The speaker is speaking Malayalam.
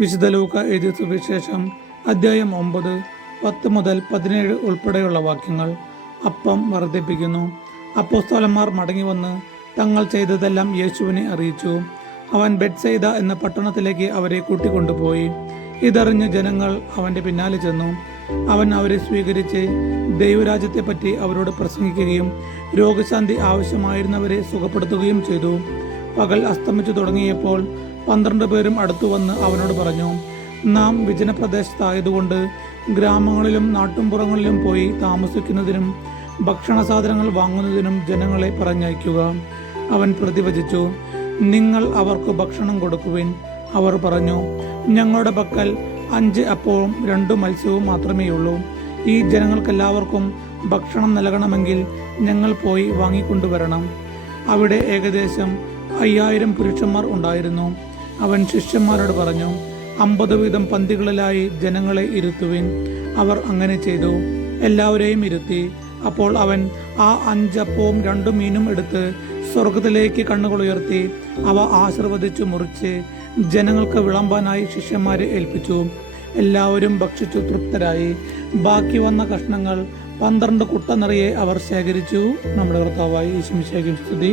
വിശുദ്ധ ലൂക്ക എഴുതിയ സുവിശേഷം അധ്യായം 9, 10 മുതൽ 17 ഉൾപ്പെടെയുള്ള വാക്യങ്ങൾ. അപ്പം വർദ്ധിപ്പിക്കുന്നു. അപ്പോസ്തലന്മാർ മടങ്ങി വന്ന് തങ്ങൾ ചെയ്തതെല്ലാം യേശുവിനെ അറിയിച്ചു. അവൻ ബെത്സയിദ എന്ന പട്ടണത്തിലേക്ക് അവരെ കൂട്ടിക്കൊണ്ടുപോയി. ഇതറിഞ്ഞ് ജനങ്ങൾ അവന്റെ പിന്നാലെ ചെന്നു. അവൻ അവരെ സ്വീകരിച്ച് ദൈവരാജ്യത്തെപ്പറ്റി അവരോട് പ്രസംഗിക്കുകയും രോഗശാന്തി ആവശ്യമായിരുന്നവരെ സുഖപ്പെടുത്തുകയും ചെയ്തു. പകൽ അസ്തമിച്ചു തുടങ്ങിയപ്പോൾ 12 പേരും അടുത്തു വന്ന് അവനോട് പറഞ്ഞു, നാം വിജനപ്രദേശത്തായതുകൊണ്ട് ഗ്രാമങ്ങളിലും നാട്ടുംപുറങ്ങളിലും പോയി താമസിക്കുന്നതിനും ഭക്ഷണ സാധനങ്ങൾ വാങ്ങുന്നതിനും ജനങ്ങളെ പറഞ്ഞയക്കുക. അവൻ പ്രതിവചിച്ചു, നിങ്ങൾ അവർക്ക് ഭക്ഷണം കൊടുക്കുവിൻ. അവർ പറഞ്ഞു, ഞങ്ങളുടെ പക്കൽ 5 അപ്പവും 2 മത്സ്യവും മാത്രമേയുള്ളൂ. ഈ ജനങ്ങൾക്കെല്ലാവർക്കും ഭക്ഷണം നൽകണമെങ്കിൽ ഞങ്ങൾ പോയി വാങ്ങിക്കൊണ്ടുവരണം. അവിടെ ഏകദേശം 5000 പുരുഷന്മാർ ഉണ്ടായിരുന്നു. അവൻ ശിഷ്യന്മാരോട് പറഞ്ഞു, 50 വീതം പന്തികളിലായി ജനങ്ങളെ ഇരുത്തുവിൻ. അവർ അങ്ങനെ ചെയ്തു. എല്ലാവരെയും ഇരുത്തി. അപ്പോൾ അവൻ ആ 5 അപ്പവും 2 മീനും എടുത്ത് സ്വർഗത്തിലേക്ക് കണ്ണുകൾ ഉയർത്തി അവ ആശീർവദിച്ചു മുറിച്ച് ജനങ്ങൾക്ക് വിളമ്പാനായി ശിഷ്യന്മാരെ ഏൽപ്പിച്ചു. എല്ലാവരും ഭക്ഷിച്ചു തൃപ്തരായി. ബാക്കി വന്ന കഷ്ണങ്ങൾ 12 കുട്ട നിറയെ അവർ ശേഖരിച്ചു. നമ്മുടെ കർത്താവായ യേശു മിശിഹായ്ക്ക് സ്തുതി.